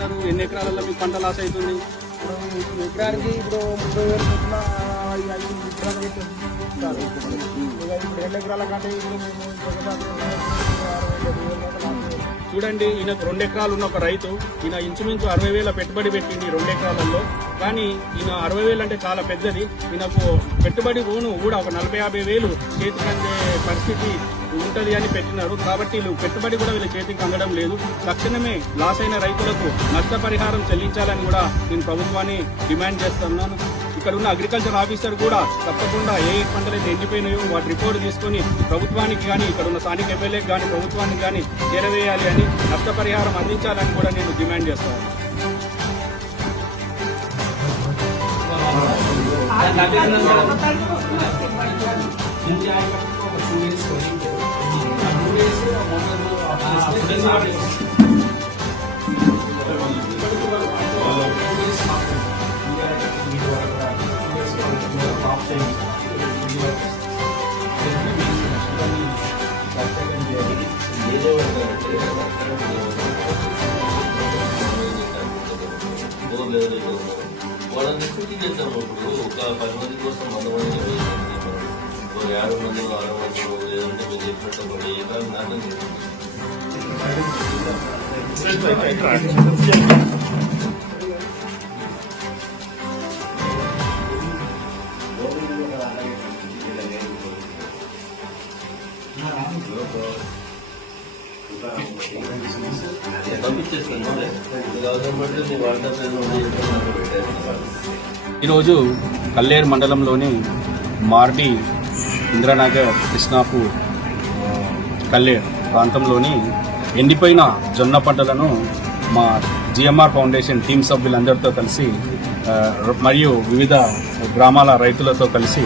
పెట్టినారు ఎన్ని ఎకరాలలో మీకు పంట లాస్ అవుతుంది? ఇప్పుడు ఎకరానికి ఇప్పుడు ముప్పై వేలు చొప్పున ఐదు ఎకరాలు అయితే ఇప్పుడు రెండు ఎకరాల కంటే ఇప్పుడు మేము చూడండి ఈయన రెండు ఎకరాలు ఉన్న ఒక రైతు. ఈయన ఇంచుమించు అరవై వేల పెట్టుబడి పెట్టింది రెండు ఎకరాలలో కానీ ఈయన అరవై వేలు అంటే చాలా పెద్దది. ఈయనకు పెట్టుబడి పోను కూడా ఒక నలభై యాభై వేలు చేతికి అందే పరిస్థితి ఉంటది అని పెట్టినారు. కాబట్టి వీళ్ళు పెట్టుబడి కూడా వీళ్ళ చేతికి అందడం లేదు. తక్షణమే లాస్ అయిన రైతులకు నష్టపరిహారం చెల్లించాలని కూడా నేను ప్రభుత్వాన్ని డిమాండ్ చేస్తున్నాను. ఇక్కడ ఉన్న అగ్రికల్చర్ ఆఫీసర్ కూడా తప్పకుండా ఏ ఏ పంటలు అయితే ఎండిపోయినాయో వాటి రిపోర్ట్ తీసుకొని ప్రభుత్వానికి కానీ ఇక్కడ ఉన్న స్థానిక ఎమ్మెల్యేకి కానీ ప్రభుత్వానికి కానీ చేరవేయాలి అని నష్టపరిహారం అందించాలని కూడా నేను డిమాండ్ చేస్తాను వాళ్ళని షూటింగ్ చేద్దాం ఇప్పుడు ఒక పది మంది కోసం వంద మంది ఒక యాభై మంది అరవై మంది లేదంటే మీరు చెప్పినట్టు ఒక వెయ్యి ఎకరాలు నాటం చేస్తాం ఈరోజు కల్లేరు మండలంలోని మార్డి ఇంద్రనగర్ కృష్ణాపూర్ కల్లేర్ కల్లేరు ప్రాంతంలోని ఎండిపోయిన జొన్న పంటలను మా జిఎంఆర్ ఫౌండేషన్ టీం సభ్యులందరితో కలిసి మరియు వివిధ గ్రామాల రైతులతో కలిసి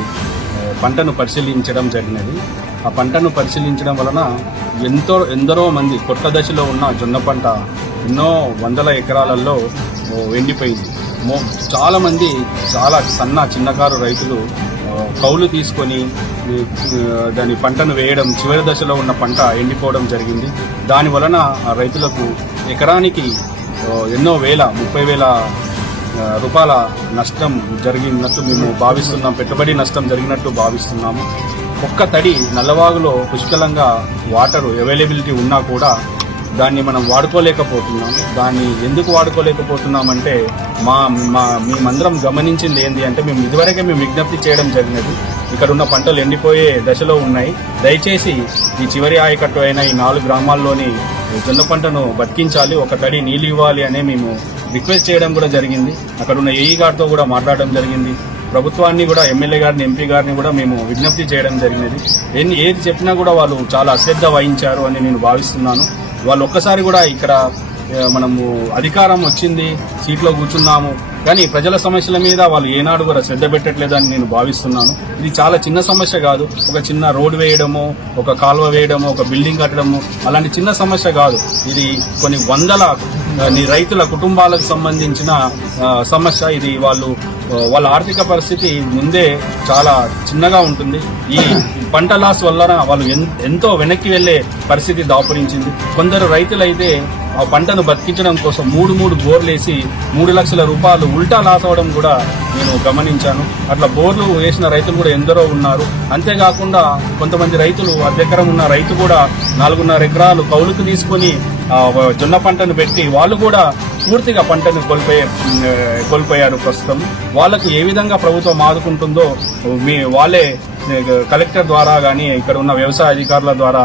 పంటను పరిశీలించడం జరిగినది. ఆ పంటను పరిశీలించడం వలన ఎంతో ఎందరో మంది కొత్త దశలో ఉన్న జొన్న పంట ఎన్నో వందల ఎకరాలలో ఎండిపోయింది. మో- చాలామంది చాలా సన్న చిన్నకారు రైతులు కౌలు తీసుకొని దాని పంటను వేయడం చివరి దశలో ఉన్న పంట ఎండిపోవడం జరిగింది. దాని వలన రైతులకు ఎకరానికి ఎన్నో వేల ముప్పై వేల రూపాయల నష్టం జరిగినట్టు మేము భావిస్తున్నాం పెట్టుబడి నష్టం జరిగినట్టు భావిస్తున్నాము. ఒక్క తడి నల్లవాగులో పుష్కలంగా వాటర్ అవైలబిలిటీ ఉన్నా కూడా దాన్ని మనం వాడుకోలేకపోతున్నాం దాన్ని ఎందుకు వాడుకోలేకపోతున్నామంటే మా మా మేమందరం గమనించింది ఏంటి అంటే మేము ఇదివరకే మేము విజ్ఞప్తి చేయడం జరిగినది ఇక్కడ ఉన్న పంటలు ఎండిపోయే దశలో ఉన్నాయి. దయచేసి ఈ చివరి ఆయకట్టు అయిన ఈ నాలుగు గ్రామాల్లోని జొన్న పంటను బతికించాలి ఒక తడి నీళ్ళు ఇవ్వాలి అనే మేము రిక్వెస్ట్ చేయడం కూడా జరిగింది. అక్కడ ఉన్న ఏఈ గారితో కూడా మాట్లాడడం జరిగింది. ప్రభుత్వాన్ని కూడా ఎమ్మెల్యే గారిని ఎంపీ గారిని కూడా మేము విజ్ఞప్తి చేయడం జరిగినది ఎన్ని ఏది చెప్పినా కూడా వాళ్ళు చాలా అశ్రద్ధ వహించారు అని నేను భావిస్తున్నాను. వాళ్ళు ఒక్కసారి కూడా ఇక్కడ మనము అధికారం వచ్చింది సీట్లో కూర్చున్నాము. కానీ ప్రజల సమస్యల మీద వాళ్ళు ఏనాడు కూడా శ్రద్ధ పెట్టట్లేదని నేను భావిస్తున్నాను. ఇది చాలా చిన్న సమస్య కాదు. ఒక చిన్న రోడ్ వేయడము ఒక కాలువ వేయడము ఒక బిల్డింగ్ కట్టడము అలాంటి చిన్న సమస్య కాదు. ఇది కొన్ని వందల రైతుల కుటుంబాలకు సంబంధించిన సమస్య ఇది. వాళ్ళు వాళ్ళ ఆర్థిక పరిస్థితి ముందే చాలా చిన్నగా ఉంటుంది. ఈ పంట లాస్ వలన వాళ్ళు ఎంతో వెనక్కి వెళ్ళే పరిస్థితి దాపురించింది. కొందరు రైతులైతే ఆ పంటను బతికించడం కోసం మూడు మూడు బోర్లు వేసి మూడు లక్షల రూపాయలు ఉల్టా లాస్ అవడం కూడా నేను గమనించాను. అట్లా బోర్లు వేసిన రైతులు కూడా ఎందరో ఉన్నారు. అంతేకాకుండా కొంతమంది రైతులు అర్ధెకరం ఉన్న రైతు కూడా నాలుగున్నర ఎకరాలు కౌలుకు తీసుకొని జొన్న పంటను పెట్టి వాళ్ళు కూడా పూర్తిగా పంటను కోల్పోయే కోల్పోయారు ప్రస్తుతం. వాళ్ళకు ఏ విధంగా ప్రభుత్వం ఆదుకుంటుందో మీ వాళ్ళే కలెక్టర్ ద్వారా కానీ ఇక్కడ ఉన్న వ్యవసాయ అధికారుల ద్వారా